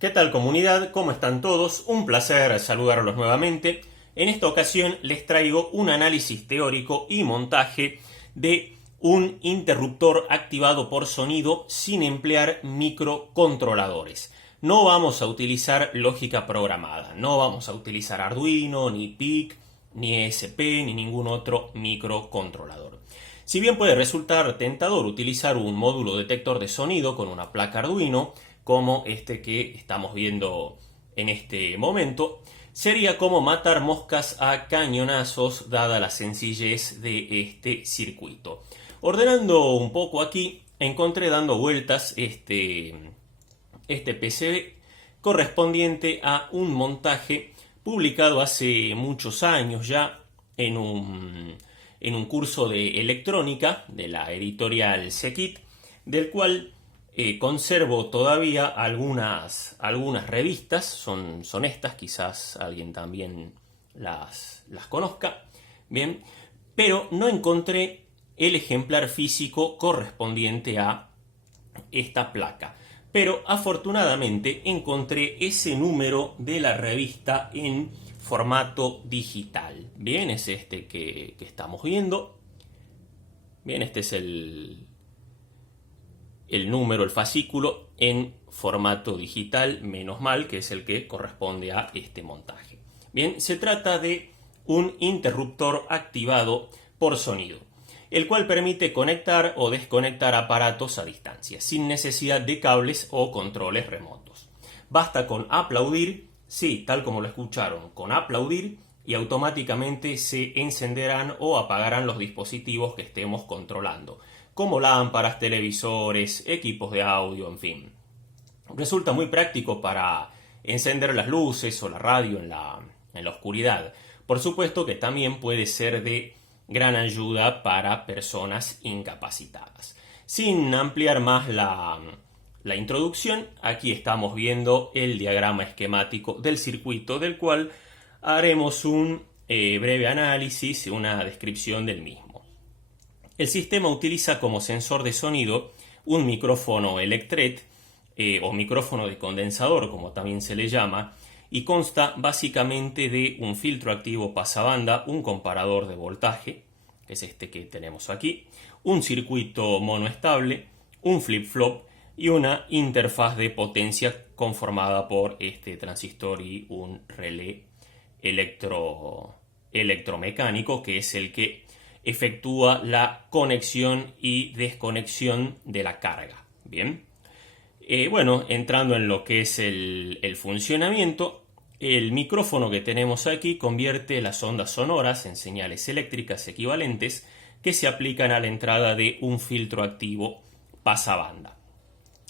¿Qué tal, comunidad? ¿Cómo están todos? Un placer saludarlos nuevamente. En esta ocasión les traigo un análisis teórico y montaje de un interruptor activado por sonido sin emplear microcontroladores. No vamos a utilizar lógica programada, no vamos a utilizar Arduino, ni PIC, ni ESP, ni ningún otro microcontrolador. Si bien puede resultar tentador utilizar un módulo detector de sonido con una placa Arduino, como este que estamos viendo en este momento, sería como matar moscas a cañonazos dada la sencillez de este circuito. Ordenando un poco aquí, encontré dando vueltas este PCB correspondiente a un montaje publicado hace muchos años ya en un curso de electrónica de la editorial Sekit, del cual conservo todavía algunas revistas, son estas, quizás alguien también las conozca, bien, pero no encontré el ejemplar físico correspondiente a esta placa. Pero afortunadamente encontré ese número de la revista en formato digital. Bien, es este que estamos viendo. Bien, este es el número, el fascículo en formato digital, menos mal, que es el que corresponde a este montaje. Bien, se trata de un interruptor activado por sonido, el cual permite conectar o desconectar aparatos a distancia, sin necesidad de cables o controles remotos. Basta con aplaudir, sí, tal como lo escucharon, con aplaudir, y automáticamente se encenderán o apagarán los dispositivos que estemos controlando, como lámparas, televisores, equipos de audio, en fin. Resulta muy práctico para encender las luces o la radio en la oscuridad. Por supuesto que también puede ser de gran ayuda para personas incapacitadas. Sin ampliar más la introducción, aquí estamos viendo el diagrama esquemático del circuito, del cual haremos un breve análisis y una descripción del mismo. El sistema utiliza como sensor de sonido un micrófono Electret o micrófono de condensador, como también se le llama, y consta básicamente de un filtro activo pasabanda, un comparador de voltaje, que es este que tenemos aquí, un circuito monoestable, un flip-flop y una interfaz de potencia conformada por este transistor y un relé electromecánico, que es el que efectúa la conexión y desconexión de la carga. Bien. Bueno, entrando en lo que es el funcionamiento, el micrófono que tenemos aquí convierte las ondas sonoras en señales eléctricas equivalentes que se aplican a la entrada de un filtro activo pasabanda,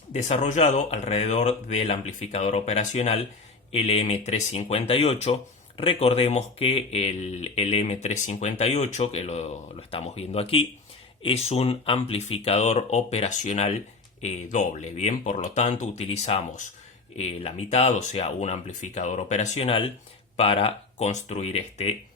desarrollado alrededor del amplificador operacional LM358. Recordemos que el LM358, que lo estamos viendo aquí, es un amplificador operacional doble. Bien, por lo tanto utilizamos la mitad, o sea, un amplificador operacional para construir este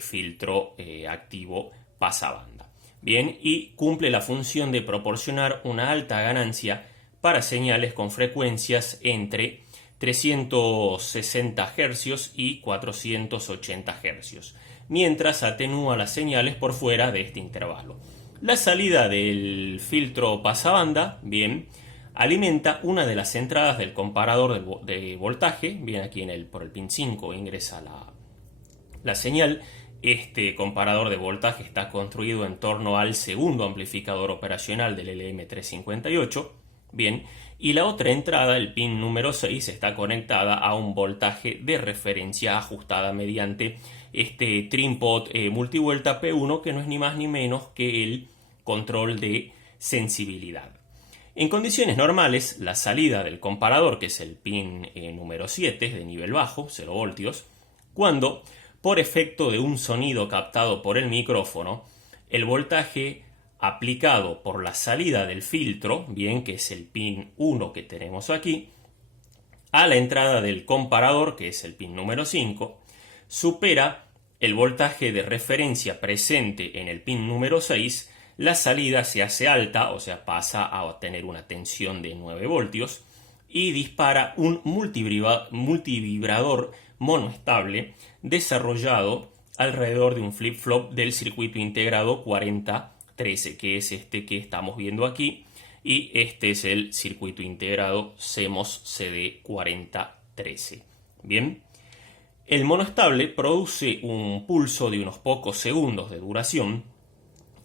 filtro activo pasabanda. Bien, y cumple la función de proporcionar una alta ganancia para señales con frecuencias entre 360 Hz y 480 Hz, mientras atenúa las señales por fuera de este intervalo. La salida del filtro pasabanda, bien, alimenta una de las entradas del comparador de voltaje. Bien, aquí por el pin 5 ingresa la señal. Este comparador de voltaje está construido en torno al segundo amplificador operacional del LM358. Bien, y la otra entrada, el pin número 6, está conectada a un voltaje de referencia ajustada mediante este trim-pot multivuelta P1, que no es ni más ni menos que el control de sensibilidad. En condiciones normales, la salida del comparador, que es el pin número 7 de nivel bajo, 0 voltios, cuando, por efecto de un sonido captado por el micrófono, el voltaje aplicado por la salida del filtro, bien, que es el pin 1 que tenemos aquí, a la entrada del comparador, que es el pin número 5, supera el voltaje de referencia presente en el pin número 6, la salida se hace alta, o sea, pasa a tener una tensión de 9 voltios, y dispara un multivibrador monoestable desarrollado alrededor de un flip-flop del circuito integrado 4013, que es este que estamos viendo aquí, y este es el circuito integrado CMOS CD4013. Bien, el monoestable produce un pulso de unos pocos segundos de duración,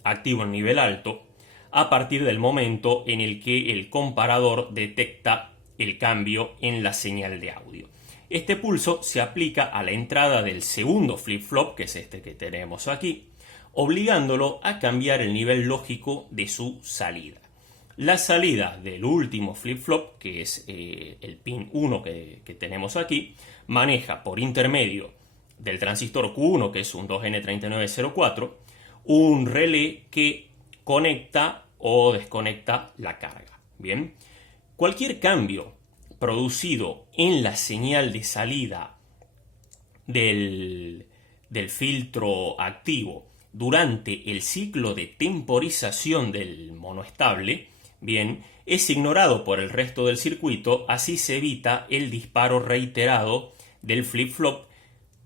activo en nivel alto, a partir del momento en el que el comparador detecta el cambio en la señal de audio. Este pulso se aplica a la entrada del segundo flip-flop, que es este que tenemos aquí, obligándolo a cambiar el nivel lógico de su salida. La salida del último flip-flop, que es el pin 1 que tenemos aquí, maneja por intermedio del transistor Q1, que es un 2N3904, un relé que conecta o desconecta la carga. Bien, cualquier cambio producido en la señal de salida del filtro activo durante el ciclo de temporización del monoestable, bien, es ignorado por el resto del circuito, así se evita el disparo reiterado del flip-flop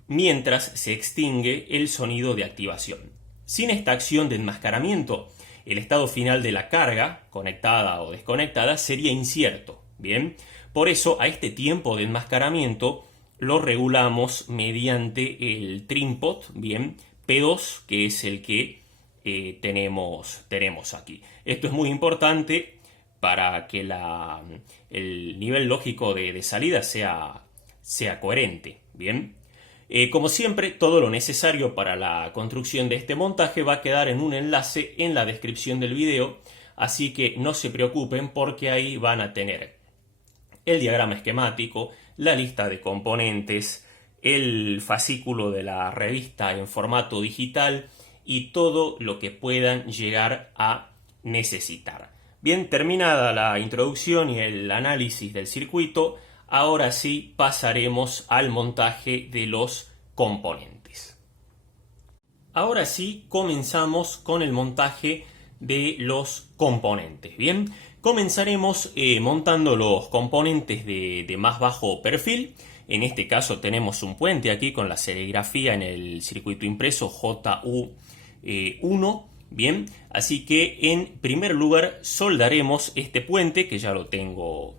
mientras se extingue el sonido de activación. Sin esta acción de enmascaramiento, el estado final de la carga, conectada o desconectada, sería incierto. Bien, por eso a este tiempo de enmascaramiento lo regulamos mediante el trim-pot, bien, P2, que es el que tenemos aquí. Esto es muy importante para que el nivel lógico de salida sea coherente. Bien, como siempre, todo lo necesario para la construcción de este montaje va a quedar en un enlace en la descripción del video, así que no se preocupen porque ahí van a tener el diagrama esquemático, la lista de componentes, el fascículo de la revista en formato digital y todo lo que puedan llegar a necesitar. Bien, terminada la introducción y el análisis del circuito, ahora sí pasaremos al montaje de los componentes. Ahora sí comenzamos con el montaje de los componentes. Bien, comenzaremos montando los componentes de más bajo perfil. En este caso tenemos un puente aquí con la serigrafía en el circuito impreso JU1. Bien, así que en primer lugar soldaremos este puente, que ya lo tengo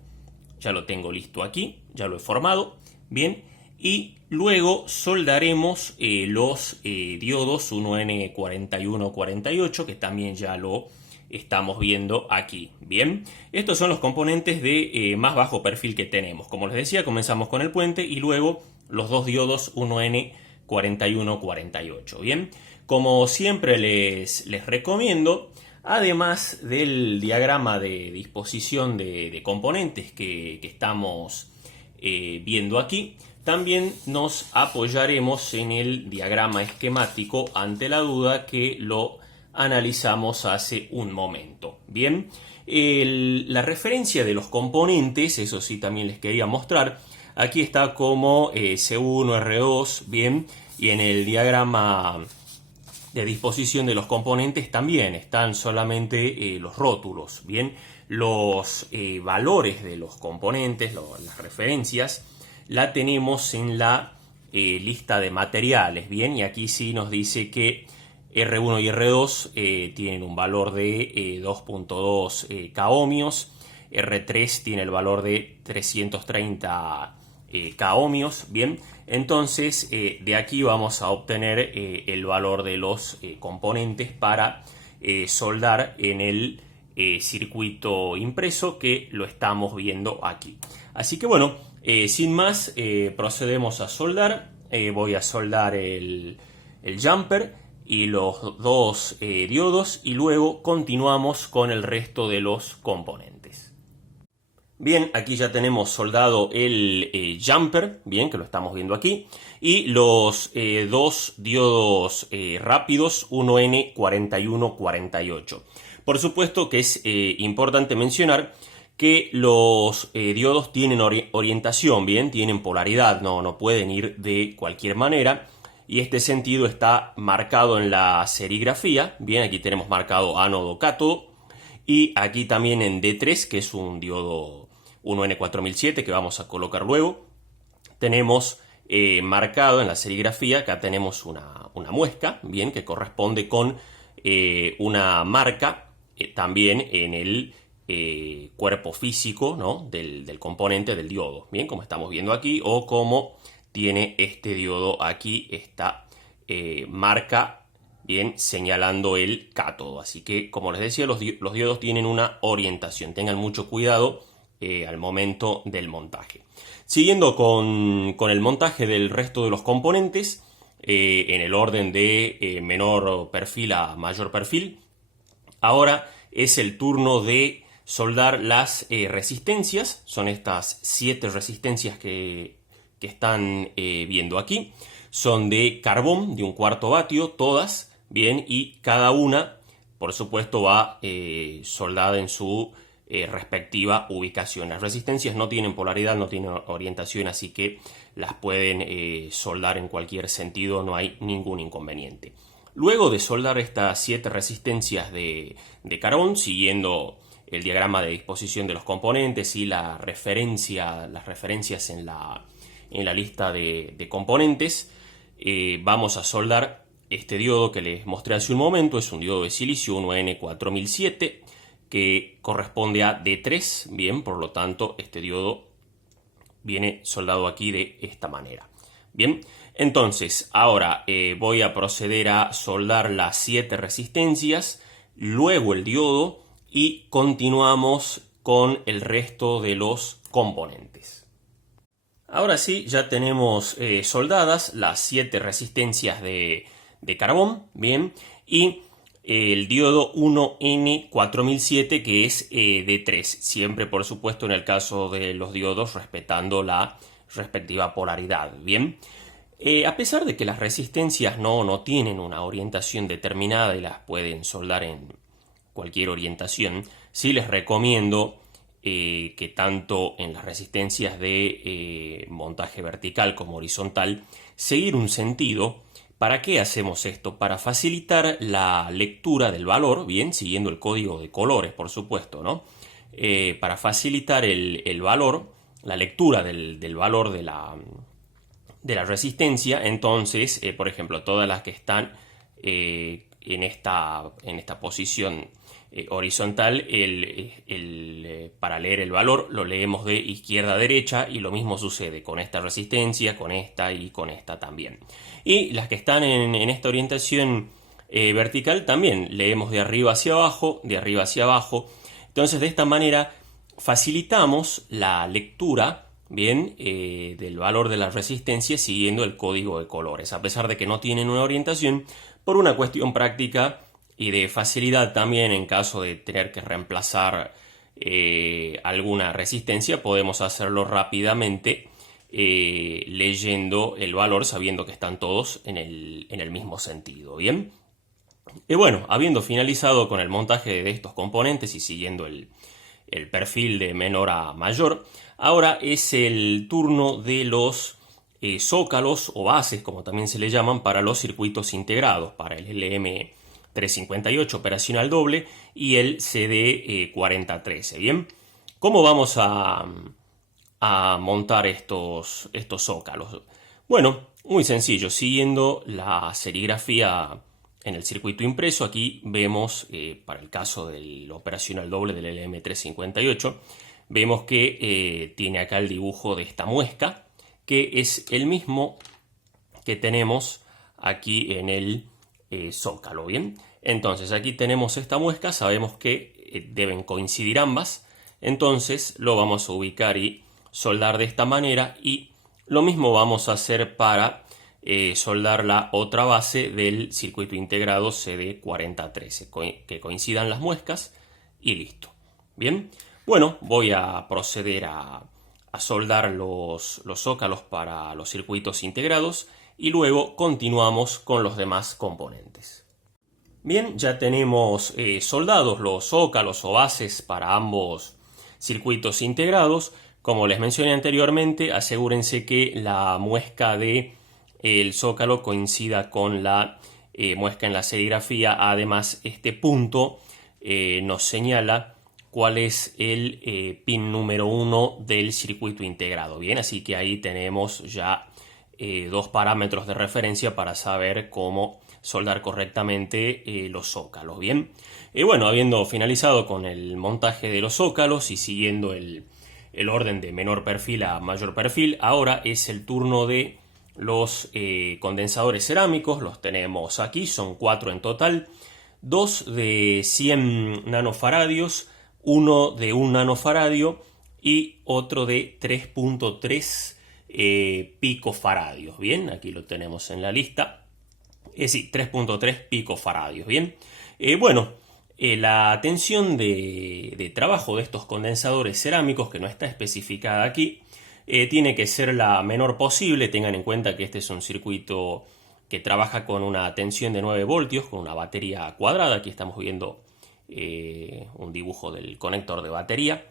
listo aquí, ya lo he formado. Bien, y luego soldaremos los diodos 1N4148, que también ya lo estamos viendo aquí. Bien, estos son los componentes de más bajo perfil que tenemos. Como les decía, comenzamos con el puente y luego los dos diodos 1N4148. Bien, como siempre les recomiendo, además del diagrama de disposición de componentes que estamos viendo aquí, también nos apoyaremos en el diagrama esquemático ante la duda, que lo analizamos hace un momento. Bien, la referencia de los componentes, eso sí también les quería mostrar, aquí está como C1, R2, bien, y en el diagrama de disposición de los componentes también están solamente los rótulos. Bien, los valores de los componentes, las referencias, la tenemos en la lista de materiales. Bien, y aquí sí nos dice que R1 y R2 tienen un valor de 2.2 k ohmios, R3 tiene el valor de 330 k ohmios. Bien, entonces de aquí vamos a obtener el valor de los componentes para soldar en el circuito impreso, que lo estamos viendo aquí. Así que bueno, sin más, procedemos a soldar. Voy a soldar el jumper y los dos diodos, y luego continuamos con el resto de los componentes. Bien, aquí ya tenemos soldado el jumper, bien, que lo estamos viendo aquí, y los dos diodos rápidos 1N4148. Por supuesto que es importante mencionar que los diodos tienen orientación, bien, tienen polaridad, no pueden ir de cualquier manera, y este sentido está marcado en la serigrafía. Bien, aquí tenemos marcado ánodo cátodo, y aquí también en D3, que es un diodo 1N4007 que vamos a colocar luego. Tenemos marcado en la serigrafía, acá tenemos una muesca, bien, que corresponde con una marca también en el cuerpo físico, ¿no?, del componente del diodo, bien, como estamos viendo aquí, o como tiene este diodo aquí, esta marca, bien, señalando el cátodo. Así que, como les decía, los diodos tienen una orientación. Tengan mucho cuidado al momento del montaje. Siguiendo con el montaje del resto de los componentes, en el orden de menor perfil a mayor perfil, ahora es el turno de soldar las resistencias. Son estas 7 resistencias que están viendo aquí. Son de carbón de 1/4 vatio, todas, bien, y cada una, por supuesto, va soldada en su respectiva ubicación. Las resistencias no tienen polaridad, no tienen orientación, así que las pueden soldar en cualquier sentido, no hay ningún inconveniente. Luego de soldar estas 7 resistencias de carbón, siguiendo el diagrama de disposición de los componentes y las referencias en la lista de componentes, vamos a soldar este diodo que les mostré hace un momento. Es un diodo de silicio 1N4007 que corresponde a D3, bien, por lo tanto este diodo viene soldado aquí de esta manera. Bien, entonces ahora voy a proceder a soldar las 7 resistencias, luego el diodo y continuamos con el resto de los componentes. Ahora sí, ya tenemos soldadas las 7 resistencias de carbón, bien, y el diodo 1N4007 que es D3, siempre por supuesto en el caso de los diodos respetando la respectiva polaridad, bien. A pesar de que las resistencias no tienen una orientación determinada y las pueden soldar en cualquier orientación, sí les recomiendo que tanto en las resistencias de montaje vertical como horizontal, seguir un sentido. ¿Para qué hacemos esto? Para facilitar la lectura del valor, bien, siguiendo el código de colores, por supuesto, ¿no? Para facilitar el valor, la lectura del valor de la resistencia. Entonces, por ejemplo, todas las que están en esta posición horizontal, para leer el valor lo leemos de izquierda a derecha, y lo mismo sucede con esta resistencia, con esta y con esta también. Y las que están en esta orientación vertical también leemos de arriba hacia abajo, de arriba hacia abajo. Entonces, de esta manera facilitamos la lectura, bien, del valor de la resistencia siguiendo el código de colores, a pesar de que no tienen una orientación, por una cuestión práctica y de facilidad también. En caso de tener que reemplazar alguna resistencia, podemos hacerlo rápidamente leyendo el valor, sabiendo que están todos en el mismo sentido, bien. Y bueno, habiendo finalizado con el montaje de estos componentes y siguiendo el perfil de menor a mayor, ahora es el turno de los zócalos o bases, como también se le llaman, para los circuitos integrados, para el LM358 operacional doble y el CD4013. Bien, ¿cómo vamos a montar estos zócalos? Bueno, muy sencillo, siguiendo la serigrafía en el circuito impreso. Aquí vemos, para el caso del operacional doble del LM358, vemos que tiene acá el dibujo de esta muesca, que es el mismo que tenemos aquí en el zócalo, ¿bien? Entonces aquí tenemos esta muesca, sabemos que deben coincidir ambas, entonces lo vamos a ubicar y soldar de esta manera, y lo mismo vamos a hacer para soldar la otra base del circuito integrado CD4013, que coincidan las muescas y listo. Bien, bueno, voy a proceder a soldar los zócalos para los circuitos integrados y luego continuamos con los demás componentes. Bien, ya tenemos soldados los zócalos o bases para ambos circuitos integrados. Como les mencioné anteriormente, asegúrense que la muesca del zócalo coincida con la muesca en la serigrafía. Además, este punto nos señala cuál es el pin número 1 del circuito integrado. Bien, así que ahí tenemos ya dos parámetros de referencia para saber cómo soldar correctamente los zócalos. Bien, bueno, habiendo finalizado con el montaje de los zócalos y siguiendo el orden de menor perfil a mayor perfil, ahora es el turno de los condensadores cerámicos. Los tenemos aquí, son 4 en total, 2 de 100 nanofaradios, uno de 1 nanofaradio y otro de 3.3 picofaradios. Bien, aquí lo tenemos en la lista. Sí, 3.3 picofaradios. Bien, la tensión de trabajo de estos condensadores cerámicos, que no está especificada aquí, tiene que ser la menor posible. Tengan en cuenta que este es un circuito que trabaja con una tensión de 9 voltios, con una batería cuadrada. Aquí estamos viendo un dibujo del conector de batería.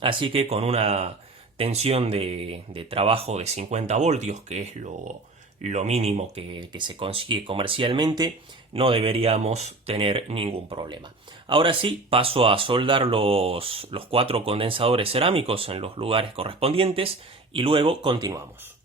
Así que con una tensión de trabajo de 50 voltios, que es lo mínimo que se consigue comercialmente, no deberíamos tener ningún problema. Ahora sí, paso a soldar los 4 condensadores cerámicos en los lugares correspondientes y luego continuamos.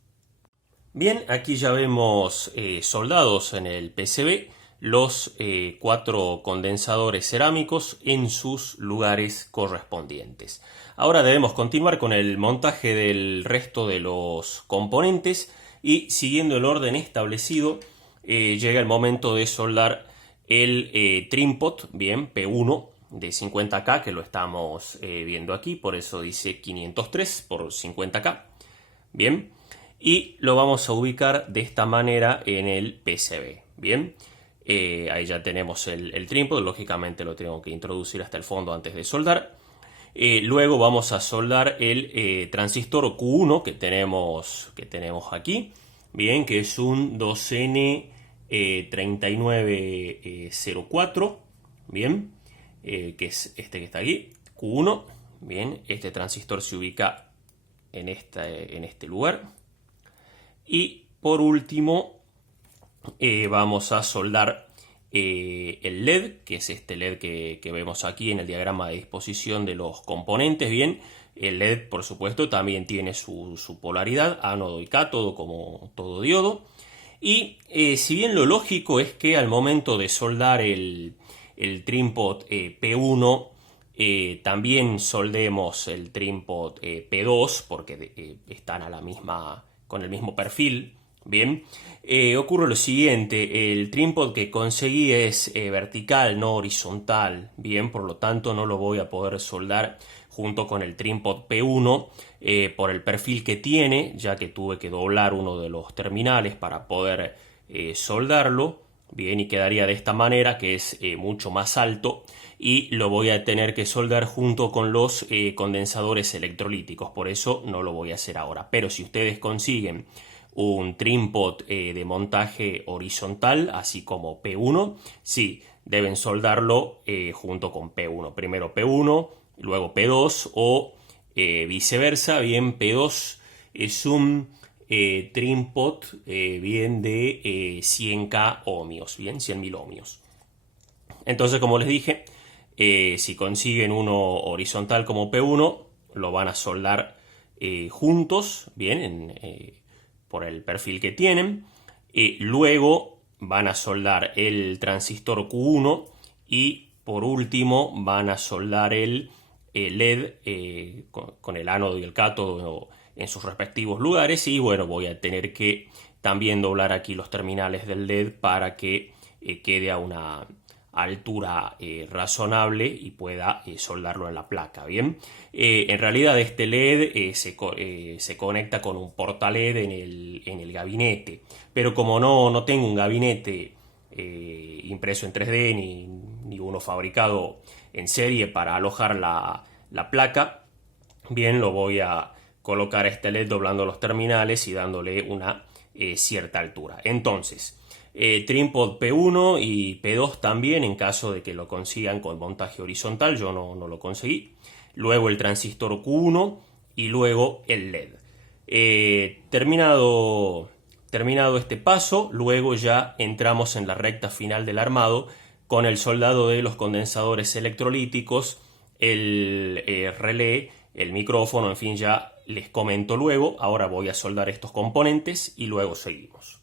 Bien, aquí ya vemos soldados en el PCB los 4 condensadores cerámicos en sus lugares correspondientes. Ahora debemos continuar con el montaje del resto de los componentes y, siguiendo el orden establecido, llega el momento de soldar el trim-pot, bien, P1 de 50K, que lo estamos viendo aquí, por eso dice 503 por 50K. Bien, y lo vamos a ubicar de esta manera en el PCB. Bien, ahí ya tenemos el trim-pot, lógicamente lo tengo que introducir hasta el fondo antes de soldar. Luego vamos a soldar el transistor Q1 que tenemos aquí, bien, que es un 2N3904, bien, que es este que está aquí, Q1, bien, este transistor se ubica en este lugar. Y por último vamos a soldar el LED, que es este LED que vemos aquí en el diagrama de disposición de los componentes. Bien, el LED, por supuesto, también tiene su polaridad, ánodo y cátodo, como todo diodo. Y si bien lo lógico es que al momento de soldar el trim-pot P1, también soldemos el trim-pot P2, porque están con el mismo perfil. Bien, ocurre lo siguiente: el trim-pot que conseguí es vertical, no horizontal. Bien, por lo tanto no lo voy a poder soldar junto con el trim-pot P1 por el perfil que tiene, ya que tuve que doblar uno de los terminales para poder soldarlo. Bien, y quedaría de esta manera, que es mucho más alto, y lo voy a tener que soldar junto con los condensadores electrolíticos. Por eso no lo voy a hacer ahora. Pero si ustedes consiguen un trim-pot de montaje horizontal, así como P1, sí, deben soldarlo junto con P1. Primero P1, luego P2 o viceversa. Bien, P2 es un trim-pot bien de 100K ohmios, bien, 100.000 ohmios. Entonces, como les dije, si consiguen uno horizontal como P1, lo van a soldar juntos, bien, por el perfil que tienen. Luego van a soldar el transistor Q1 y por último van a soldar el LED con el ánodo y el cátodo en sus respectivos lugares. Y bueno, voy a tener que también doblar aquí los terminales del LED para que quede a una altura razonable y pueda soldarlo en la placa. Bien, en realidad este LED se conecta con un porta LED en el gabinete, pero como no tengo un gabinete impreso en 3D ni uno fabricado en serie para alojar la placa, bien, lo voy a colocar este LED doblando los terminales y dándole una cierta altura. Entonces, trim-pot P1 y P2 también, en caso de que lo consigan con montaje horizontal. Yo no lo conseguí. Luego el transistor Q1 y luego el LED. Terminado este paso, luego ya entramos en la recta final del armado con el soldado de los condensadores electrolíticos el relé, el micrófono, en fin, ya les comento luego. Ahora voy a soldar estos componentes y luego seguimos.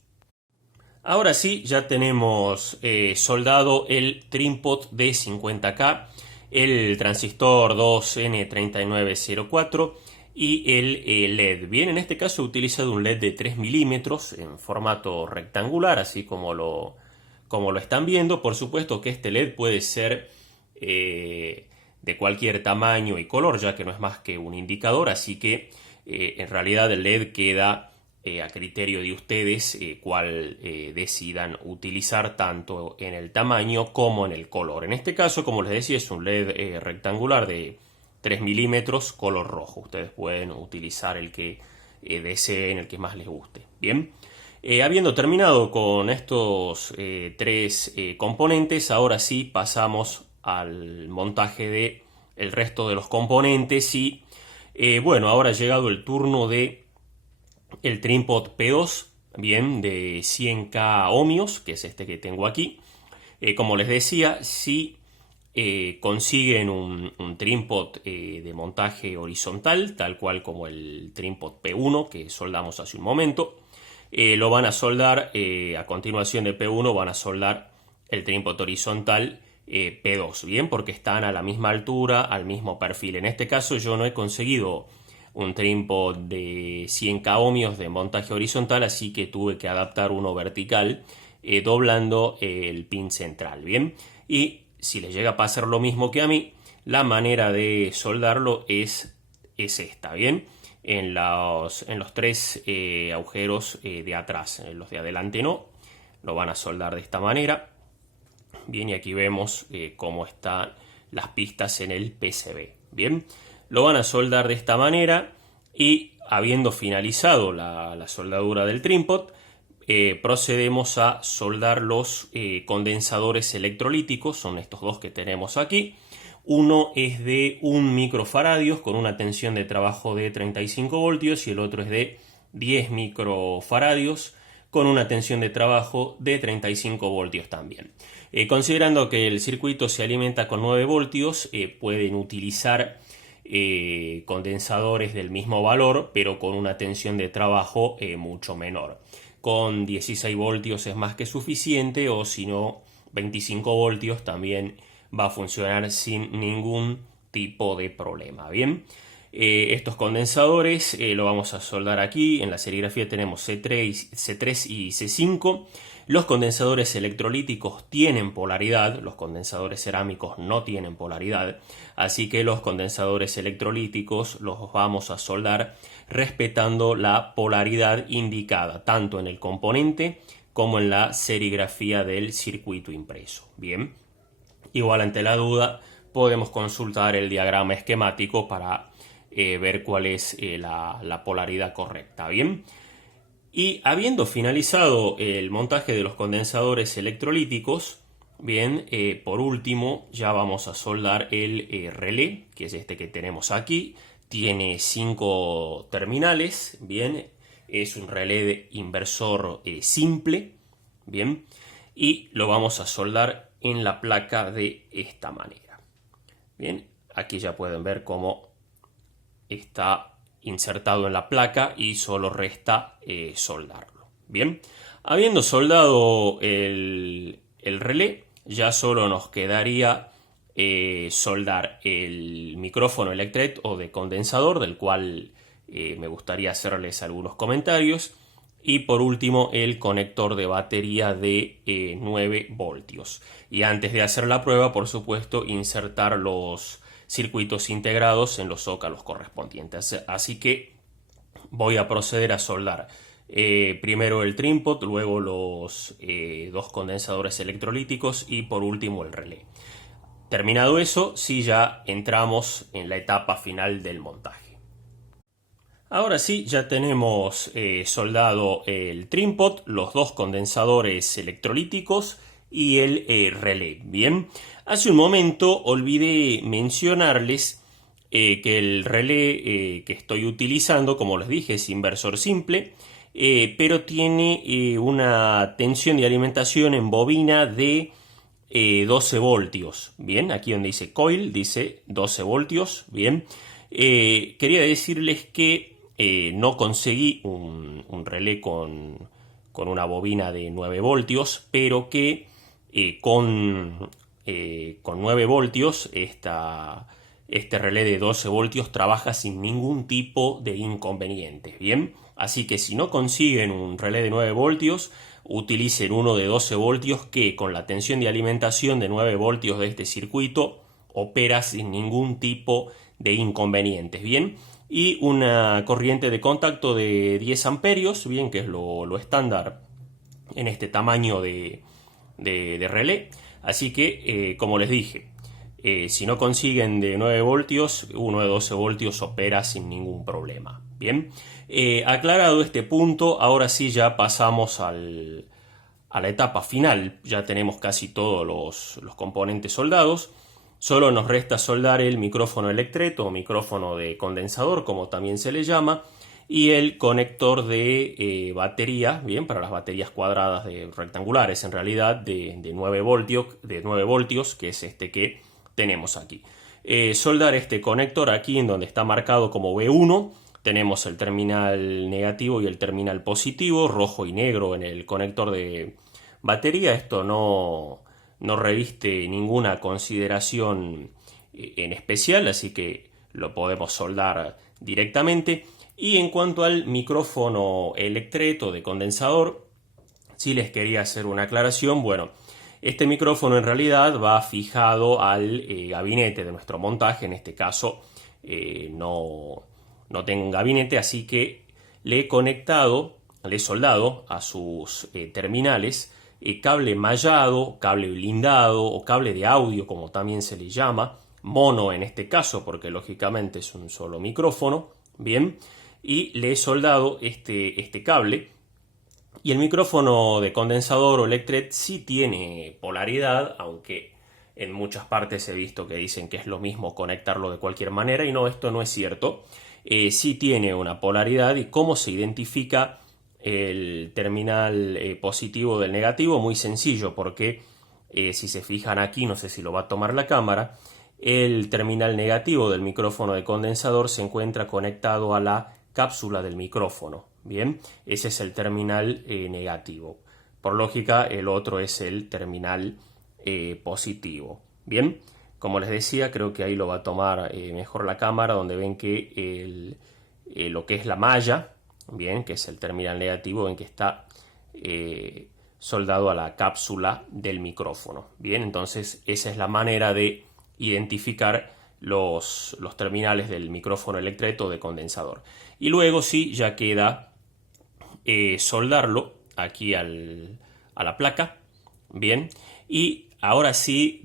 Ahora sí, ya tenemos soldado el Trinpot D50K, el transistor 2N3904 y el LED. Bien, en este caso he utilizado un LED de 3 milímetros en formato rectangular, así como lo están viendo. Por supuesto que este LED puede ser de cualquier tamaño y color, ya que no es más que un indicador, así que en realidad el LED queda a criterio de ustedes cuál decidan utilizar tanto en el tamaño como en el color. En este caso, como les decía, es un LED rectangular de 3 milímetros color rojo. Ustedes pueden utilizar el que deseen, el que más les guste. Bien, habiendo terminado con estos tres componentes, ahora sí pasamos al montaje de el resto de los componentes y bueno, ahora ha llegado el turno de el Trinpot P2, bien, de 100K ohmios, que es este que tengo aquí. Como les decía, si consiguen un Trinpot de montaje horizontal, tal cual como el Trinpot P1 que soldamos hace un momento, lo van a soldar, a continuación de P1 van a soldar el Trinpot horizontal P2, bien, porque están a la misma altura, al mismo perfil. En este caso yo no he conseguido un Trinpot de 100K ohmios de montaje horizontal, así que tuve que adaptar uno vertical doblando el pin central, bien. Y si les llega a pasar lo mismo que a mí, la manera de soldarlo es esta, bien. En los tres agujeros de atrás, en los de adelante no, lo van a soldar de esta manera. Bien, y aquí vemos cómo están las pistas en el PCB, bien. Lo van a soldar de esta manera y habiendo finalizado la soldadura del Trinpot, procedemos a soldar los condensadores electrolíticos. Son estos dos que tenemos aquí. Uno es de 1 microfaradios con una tensión de trabajo de 35 voltios y el otro es de 10 microfaradios con una tensión de trabajo de 35 voltios también. Considerando que el circuito se alimenta con 9 voltios, pueden utilizar condensadores del mismo valor, pero con una tensión de trabajo mucho menor. Con 16 voltios es más que suficiente, o si no, 25 voltios también va a funcionar sin ningún tipo de problema. Bien, estos condensadores lo vamos a soldar aquí. En la serigrafía tenemos C3 y C5. Los condensadores electrolíticos tienen polaridad, los condensadores cerámicos no tienen polaridad, así que los condensadores electrolíticos los vamos a soldar respetando la polaridad indicada tanto en el componente como en la serigrafía del circuito impreso. Bien, igual ante la duda podemos consultar el diagrama esquemático para ver cuál es la polaridad correcta. Bien. Y habiendo finalizado el montaje de los condensadores electrolíticos, bien, por último ya vamos a soldar el relé, que es este que tenemos aquí. Tiene 5 terminales, bien, es un relé de inversor simple, bien, y lo vamos a soldar en la placa de esta manera. Bien, aquí ya pueden ver cómo está insertado en la placa y solo resta soldarlo. Bien, habiendo soldado el relé, ya solo nos quedaría soldar el micrófono electret o de condensador, del cual me gustaría hacerles algunos comentarios, y por último el conector de batería de 9 voltios. Y antes de hacer la prueba, por supuesto, insertar los circuitos integrados en los zócalos correspondientes. Así que voy a proceder a soldar primero el Trinpot, luego los dos condensadores electrolíticos y por último el relé. Terminado eso, sí, ya entramos en la etapa final del montaje. Ahora sí, ya tenemos soldado el Trinpot, los dos condensadores electrolíticos y el relé. Bien, hace un momento olvidé mencionarles que el relé que estoy utilizando, como les dije, es inversor simple, pero tiene una tensión de alimentación en bobina de 12 voltios. Bien, aquí donde dice coil dice 12 voltios. Bien, quería decirles que no conseguí un relé con una bobina de 9 voltios, pero que con 9 voltios este relé de 12 voltios trabaja sin ningún tipo de inconvenientes. Bien, así que si no consiguen un relé de 9 voltios, utilicen uno de 12 voltios que con la tensión de alimentación de 9 voltios de este circuito opera sin ningún tipo de inconvenientes. Bien, y una corriente de contacto de 10 amperios, bien, que es lo estándar en este tamaño de relé. Así que, como les dije, si no consiguen de 9 voltios, uno de 12 voltios opera sin ningún problema. Bien, aclarado este punto, ahora sí ya pasamos a la etapa final. Ya tenemos casi todos los componentes soldados. Solo nos resta soldar el micrófono electret o micrófono de condensador, como también se le llama, y el conector de batería, bien, para las baterías cuadradas rectangulares, en realidad de 9 voltios, que es este que tenemos aquí. Soldar este conector aquí en donde está marcado como B1. Tenemos el terminal negativo y el terminal positivo, rojo y negro en el conector de batería. Esto no reviste ninguna consideración en especial, así que lo podemos soldar directamente. Y en cuanto al micrófono electret o de condensador, sí les quería hacer una aclaración. Bueno, este micrófono en realidad va fijado al gabinete de nuestro montaje. En este caso no tengo un gabinete, así que le he soldado a sus terminales cable mallado, cable blindado o cable de audio, como también se le llama, mono en este caso, porque lógicamente es un solo micrófono. Bien, y le he soldado este cable. Y el micrófono de condensador o electret sí tiene polaridad, aunque en muchas partes he visto que dicen que es lo mismo conectarlo de cualquier manera, y no, esto no es cierto. Sí tiene una polaridad. ¿Y cómo se identifica el terminal positivo del negativo? Muy sencillo, porque si se fijan aquí, no sé si lo va a tomar la cámara, el terminal negativo del micrófono de condensador se encuentra conectado a la cápsula del micrófono. Bien, ese es el terminal negativo. Por lógica, el otro es el terminal positivo. Bien, como les decía, creo que ahí lo va a tomar mejor la cámara, donde ven que lo que es la malla, bien, que es el terminal negativo, ven que está soldado a la cápsula del micrófono. Bien, entonces esa es la manera de identificar los terminales del micrófono electret o de condensador. Y luego sí, ya queda soldarlo aquí a la placa. Bien, y ahora sí,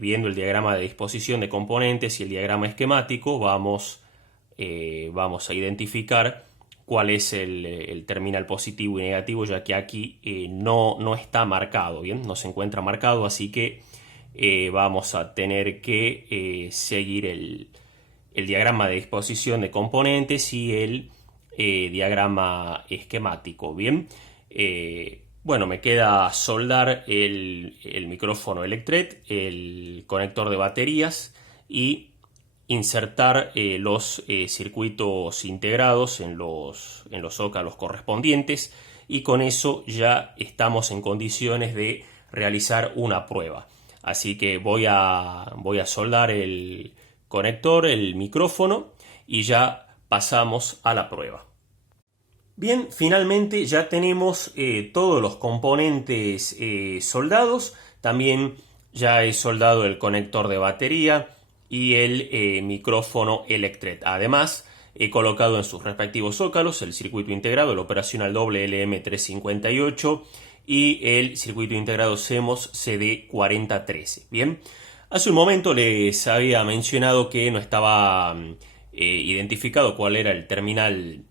viendo el diagrama de disposición de componentes y el diagrama esquemático, vamos a identificar cuál es el terminal positivo y negativo, ya que aquí no está marcado. Bien, no se encuentra marcado, así que vamos a tener que seguir el diagrama de disposición de componentes y el diagrama esquemático. Bien, bueno, me queda soldar el micrófono electret, el conector de baterías y insertar los circuitos integrados en los zócalos correspondientes, y con eso ya estamos en condiciones de realizar una prueba. Así que voy a soldar el conector, el micrófono, y ya pasamos a la prueba. Bien, finalmente ya tenemos todos los componentes soldados. También ya he soldado el conector de batería y el micrófono electret. Además, he colocado en sus respectivos zócalos el circuito integrado, el operacional doble LM358 y el circuito integrado CMOS CD4013. Bien, hace un momento les había mencionado que no estaba identificado cuál era el terminal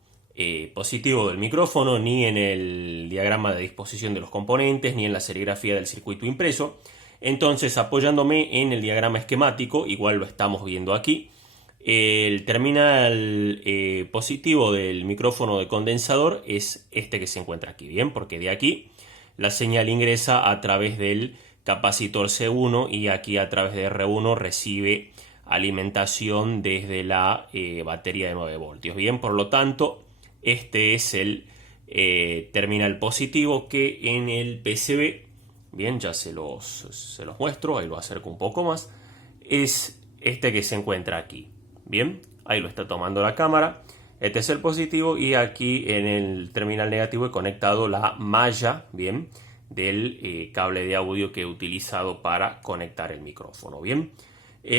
positivo del micrófono, ni en el diagrama de disposición de los componentes, ni en la serigrafía del circuito impreso. Entonces, apoyándome en el diagrama esquemático, igual lo estamos viendo aquí, el terminal positivo del micrófono de condensador es este que se encuentra aquí, bien, porque de aquí la señal ingresa a través del capacitor C1 y aquí a través de R1 recibe alimentación desde la batería de 9 voltios. Bien, por lo tanto, este es el terminal positivo que en el PCB, bien, ya se los muestro, ahí lo acerco un poco más, es este que se encuentra aquí. Bien, ahí lo está tomando la cámara. Este es el positivo y aquí en el terminal negativo he conectado la malla, bien, del cable de audio que he utilizado para conectar el micrófono. Bien,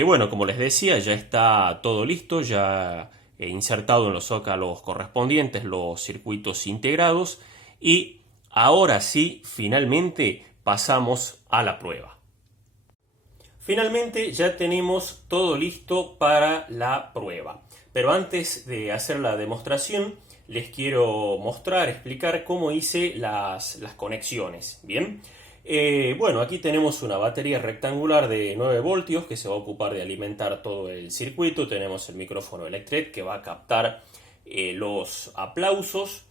bueno, como les decía, ya está todo listo, ya he insertado en los zócalos correspondientes los circuitos integrados y ahora sí, finalmente pasamos a la prueba. Finalmente ya tenemos todo listo para la prueba. Pero antes de hacer la demostración, les quiero mostrar, explicar cómo hice las conexiones. Bien, bueno, aquí tenemos una batería rectangular de 9 voltios que se va a ocupar de alimentar todo el circuito. Tenemos el micrófono Electret que va a captar los aplausos.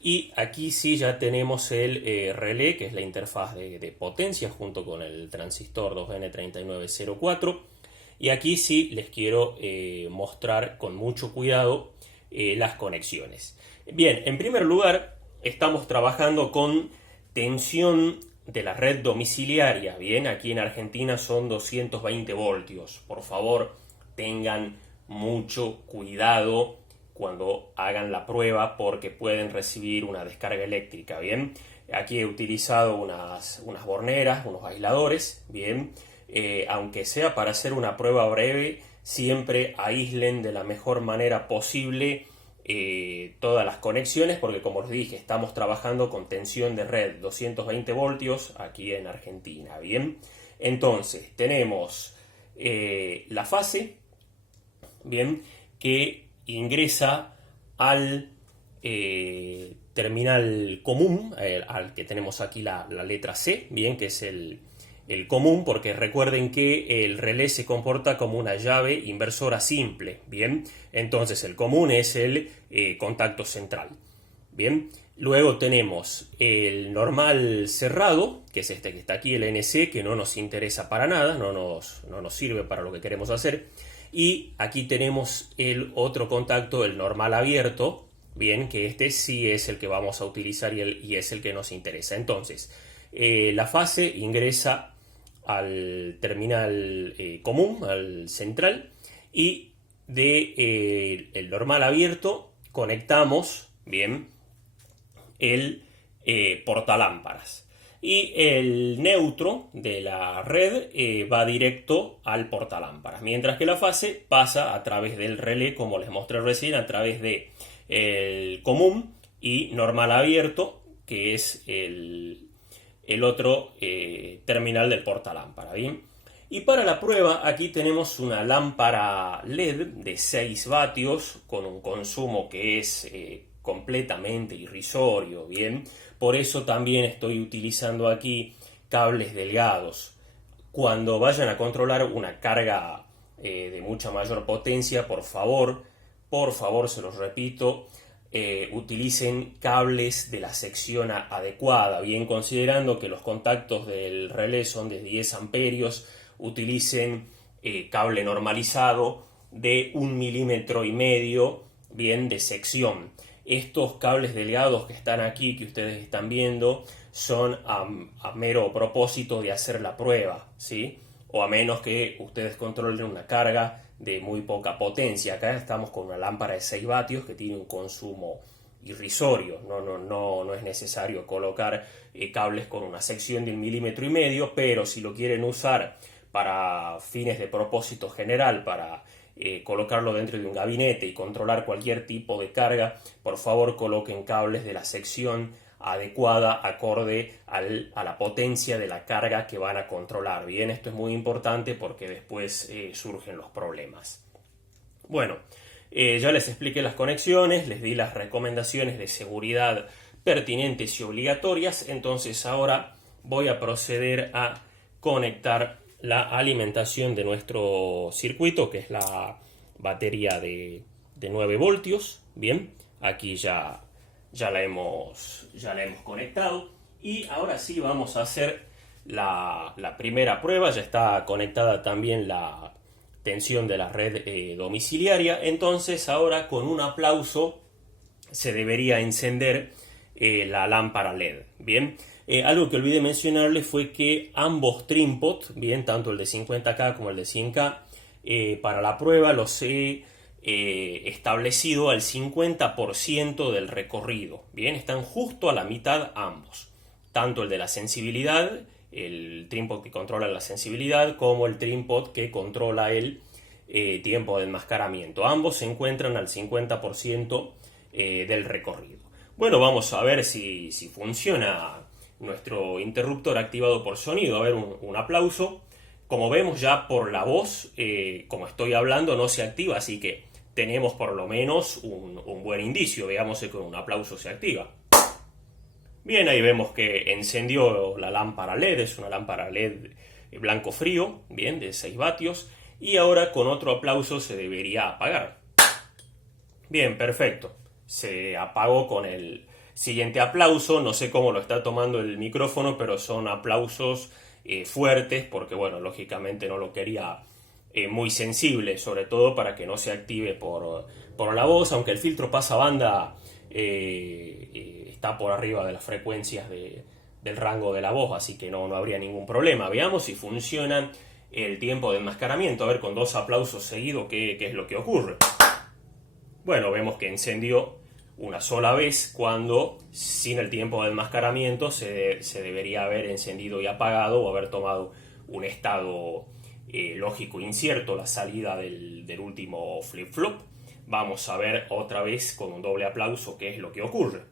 Y aquí sí ya tenemos el relé, que es la interfaz de potencia junto con el transistor 2N3904. Y aquí sí les quiero mostrar con mucho cuidado las conexiones. Bien, en primer lugar estamos trabajando con tensión de la red domiciliaria. Bien, aquí en Argentina son 220 voltios. Por favor, tengan mucho cuidado cuando hagan la prueba porque pueden recibir una descarga eléctrica. Bien, aquí he utilizado unas borneras, unos aisladores. Bien, aunque sea para hacer una prueba breve, siempre aíslen de la mejor manera posible todas las conexiones porque, como les dije, estamos trabajando con tensión de red 220 voltios aquí en Argentina. Bien, entonces tenemos la fase, bien, que ingresa al terminal común, al que tenemos aquí la letra C, bien, que es el común, porque recuerden que el relé se comporta como una llave inversora simple. Bien, entonces el común es el contacto central. Bien, luego tenemos el normal cerrado, que es este que está aquí, el NC, que no nos interesa para nada, no nos sirve para lo que queremos hacer. Y aquí tenemos el otro contacto, el normal abierto, bien, que este sí es el que vamos a utilizar y es el que nos interesa. Entonces, la fase ingresa al terminal común, al central, y de el normal abierto conectamos, bien, el portalámparas. Y el neutro de la red va directo al portalámparas, mientras que la fase pasa a través del relé, como les mostré recién, a través de el común y normal abierto, que es el otro terminal del portalámpara. Bien, y para la prueba aquí tenemos una lámpara LED de 6 vatios con un consumo que es completamente irrisorio. Bien, por eso también estoy utilizando aquí cables delgados. Cuando vayan a controlar una carga de mucha mayor potencia, por favor, se los repito, utilicen cables de la sección adecuada. Bien, considerando que los contactos del relé son de 10 amperios, utilicen cable normalizado de 1,5 milímetros, bien, de sección. Estos cables delgados que están aquí, que ustedes están viendo, son a mero propósito de hacer la prueba, ¿sí? O a menos que ustedes controlen una carga de muy poca potencia. Acá estamos con una lámpara de 6 vatios que tiene un consumo irrisorio. No es necesario colocar cables con una sección de 1,5 milímetros, pero si lo quieren usar para fines de propósito general, para colocarlo dentro de un gabinete y controlar cualquier tipo de carga, por favor coloquen cables de la sección adecuada, acorde a la potencia de la carga que van a controlar. Bien, esto es muy importante porque después surgen los problemas. Bueno, ya les expliqué las conexiones, les di las recomendaciones de seguridad pertinentes y obligatorias, entonces ahora voy a proceder a conectar la alimentación de nuestro circuito, que es la batería de 9 voltios. Bien, aquí ya la hemos conectado y ahora sí vamos a hacer la primera prueba, ya está conectada también la tensión de la red domiciliaria. Entonces ahora con un aplauso se debería encender la lámpara LED. Bien, algo que olvidé mencionarles fue que ambos trim-pot, bien, tanto el de 50K como el de 100K, para la prueba los he establecido al 50% del recorrido. Bien, están justo a la mitad ambos. Tanto el de la sensibilidad, el trim-pot que controla la sensibilidad, como el trim-pot que controla el tiempo de enmascaramiento. Ambos se encuentran al 50% del recorrido. Bueno, vamos a ver si funciona nuestro interruptor activado por sonido. A ver, un aplauso. Como vemos ya por la voz, como estoy hablando, no se activa, así que tenemos por lo menos un buen indicio. Veamos si con un aplauso se activa. Bien, ahí vemos que encendió la lámpara LED, es una lámpara LED blanco frío, bien, de 6 vatios. Y ahora con otro aplauso se debería apagar. Bien, perfecto. Se apagó con el siguiente aplauso. No sé cómo lo está tomando el micrófono, pero son aplausos fuertes, porque bueno, lógicamente no lo quería muy sensible, sobre todo para que no se active por la voz, aunque el filtro pasabanda está por arriba de las frecuencias del rango de la voz, así que no habría ningún problema. Veamos si funciona el tiempo de enmascaramiento. A ver, con 2 aplausos seguidos, ¿qué es lo que ocurre? Bueno, vemos que encendió una sola vez, cuando sin el tiempo de enmascaramiento se debería haber encendido y apagado, o haber tomado un estado lógico incierto, la salida del último flip-flop. Vamos a ver otra vez con un doble aplauso qué es lo que ocurre.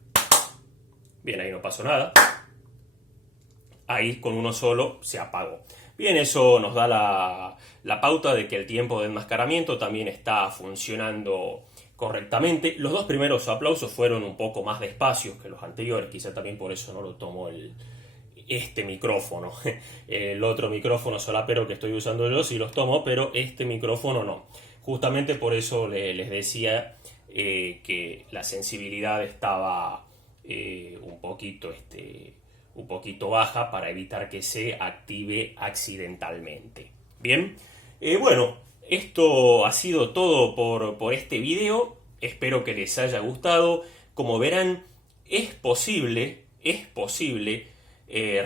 Bien, ahí no pasó nada. Ahí con uno solo se apagó. Bien, eso nos da la pauta de que el tiempo de enmascaramiento también está funcionando correctamente. Los 2 primeros aplausos fueron un poco más despacios que los anteriores, quizá también por eso no lo tomó este micrófono. El otro micrófono solapero que estoy usando yo sí los tomo, pero este micrófono no. Justamente por eso les decía que la sensibilidad estaba un poquito baja, para evitar que se active accidentalmente. Bien, bueno, esto ha sido todo por este video. Espero que les haya gustado. Como verán, es posible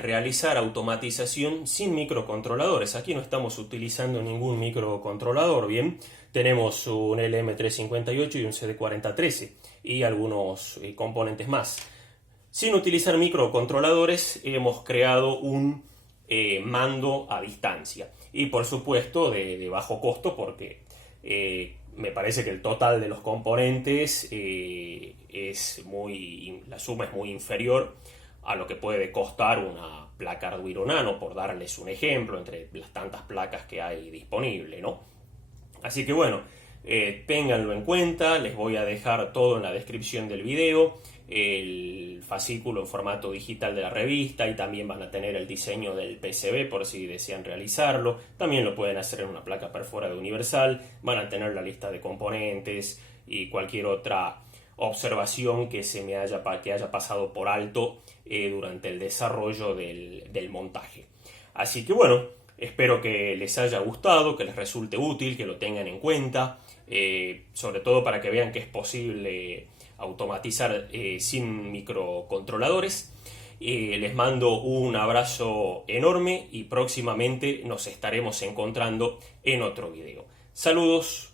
realizar automatización sin microcontroladores. Aquí no estamos utilizando ningún microcontrolador, bien. Tenemos un LM358 y un CD4013 y algunos componentes más. Sin utilizar microcontroladores hemos creado un mando a distancia. Y por supuesto de bajo costo, porque me parece que el total de los componentes la suma es muy inferior a lo que puede costar una placa Arduino Nano, por darles un ejemplo, entre las tantas placas que hay disponibles, ¿no? Así que bueno, ténganlo en cuenta. Les voy a dejar todo en la descripción del video, el fascículo en formato digital de la revista, y también van a tener el diseño del PCB por si desean realizarlo. También lo pueden hacer en una placa perforada universal. Van a tener la lista de componentes y cualquier otra observación que haya pasado por alto durante el desarrollo del montaje. Así que bueno, espero que les haya gustado, que les resulte útil, que lo tengan en cuenta, sobre todo para que vean que es posible automatizar sin microcontroladores. Les mando un abrazo enorme y próximamente nos estaremos encontrando en otro video. Saludos.